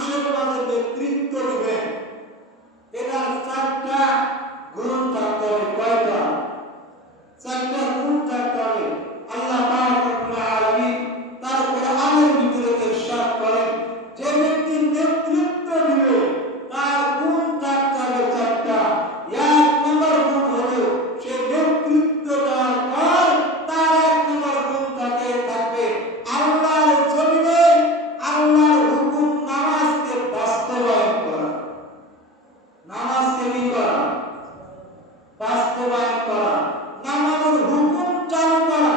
মানুষের মাঝে নেতৃত্ব দিবেন, এটার চারটা গুণ থাকতে হবে। কয়টা? চারটা গুণ থাকতে হবে। আল্লাহ পাক রব্বুল আলামিন তার কোরআনের ভিতরে ইরশাদ করেন, যে ব্যক্তি নেতৃত্ব দিবে তার গুণ থাকতে হবে চারটা। এক নম্বর গুণ হলো সে নেতৃত্ব দেওয়ার পর তার এক নম্বর গুণ থাকবে আল্লাহর জমিনে আল্লাহর হুকুম নামাজকে বাস্তবায়ন করা। নামাজকে কি করা? বাস্তবায়ন করা। নামাজের হুকুম চালু করা,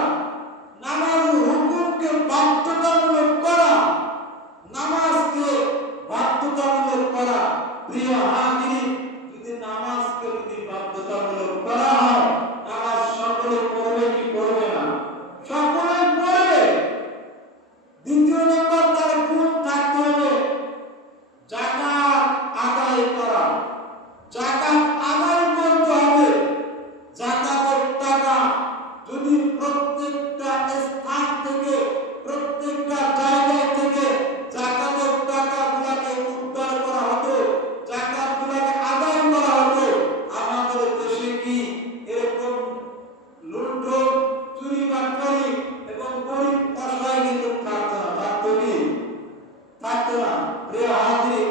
নামাজের হুকুমকে বাধ্যতামূলক করা, নামাজকে বাধ্যতামূলক করা। প্রিয় হাজিরিন, যদি নামাজকে যদি বাধ্যতামূলক করা হয়, নামাজ সকলে পড়বে কি পড়বে না? সকলে পড়বে। দ্বিতীয় নম্বর তার গুণ থাকতে হবে যাকাত আদায় করা। যাকাত আদায় করতে হবে। যাকাতের টাকা যদি প্রত্যেকটা স্থান থেকে প্রত্যেকটা জায়গা থেকে যাকাতের টাকাগুলোকে উদ্ধার করা হতো, যাকাতগুলোকে আদায় করা হতো, আমাদের দেশে কি এরকম লুণ্ঠন, চুরি বাটপারি এবং গরিব অসহায় কিন্তু থাকতো না? থাকতো কি? থাকতো না। প্রিয় হাজিরিন,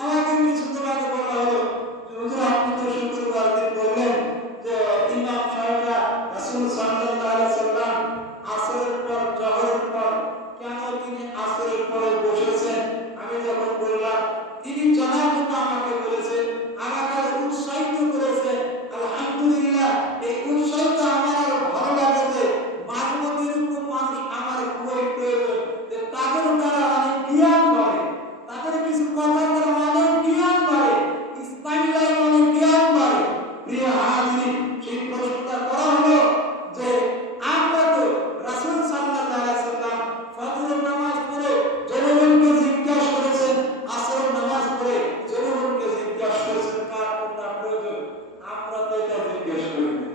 আমাকে কিছুদিন আগে বলা হলো, হুজুর আপনি তো শুক্রবার দিন বললেন যে ইমাম সাহেবরা রাসূল সাল্লাল্লাহু আলাইহি সাল্লাম আসরের পর জোহরের পর কেন তিনি আসরের পরে বসেছেন? আমি যখন বললাম, তিনি জানার জন্য আমাকে বলেছেন, আমাকে উৎসাহিত করেছেন। আলহামদুলিল্লাহ, এই উৎসাহিত আমার আরো ভালো লাগে যে মাঝে মধ্যে এরকম মানুষ আমার খুবই প্রয়োজন, যে তাদের দ্বারা অনেক জ্ঞান বাড়ে, তাদের কিছু কথা দ্বারা অনেক জ্ঞান বাড়ে, ইসলামী লাইনে অনেক জ্ঞান বাড়ে। প্রিয় হাজিরিন, সেই প্রশ্নটা করা হলো যে আমরা তো রাসূল সাল্লাল্লাহু আলাইহি সাল্লাম ফজরের নামাজ পড়ে জনগণকে জিজ্ঞাসা করেছেন, আসরের নামাজ পড়ে জনগণকে জিজ্ঞাসা করেছেন কার কোনটা প্রয়োজন। আমরা তো এটা জিজ্ঞাসা করি না।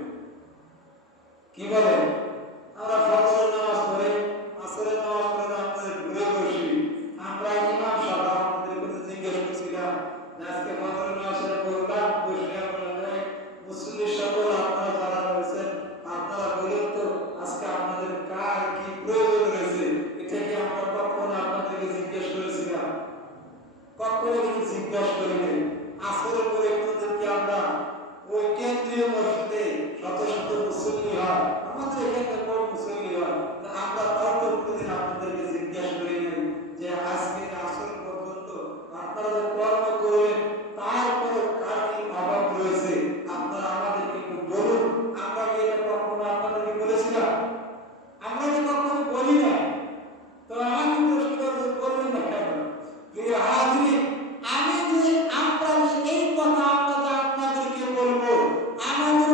কি বলেন? আমরা ফজরের নামাজ পড়ে আসরের নামাজ পড়ে আমাদের ঘুরে বসি। আমরা ইমাম সাহেব আমাদের কাছে জিজ্ঞাসা করছিলাম যে আজকে ফজরের নামাজের বললাম বসে আপনারা মুসলিম সকল আপনারা যারা রয়েছেন আপনারা বলেন তো আজকে আপনাদের কার কি প্রয়োজন রয়েছে? এটা কি আমরা কখনো আপনাদেরকে জিজ্ঞেস করেছিলাম? কখনো কিন্তু জিজ্ঞেস করিনি। আসরের পরে কোনদিনকে আমরা ওই কেন্দ্রীয় মসজিদে শত শত মুসল্লি হয়, আমাদের এখানে কোন মুসল্লি হয়, আমরা তাও তো কোনদিন আপনাদেরকে জিজ্ঞেস করিনি যে আজকে আসর পর্যন্ত আপনারা যে কর্ম করবেন তারপরে কার কি অভাব রয়েছে আপনারা আমাদেরকে একটু বলুন। আমরা কি এটা কখনো আপনাদেরকে বলেছিলাম? আমরা কি কখনো বলি না? তো আমাকে প্রশ্ন করে বললেন না কেন? প্রিয় হাজিরিন, আমি যে আমরা এই কথা আমরা আপনাদেরকে বলবো, আমাদের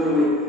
করবে।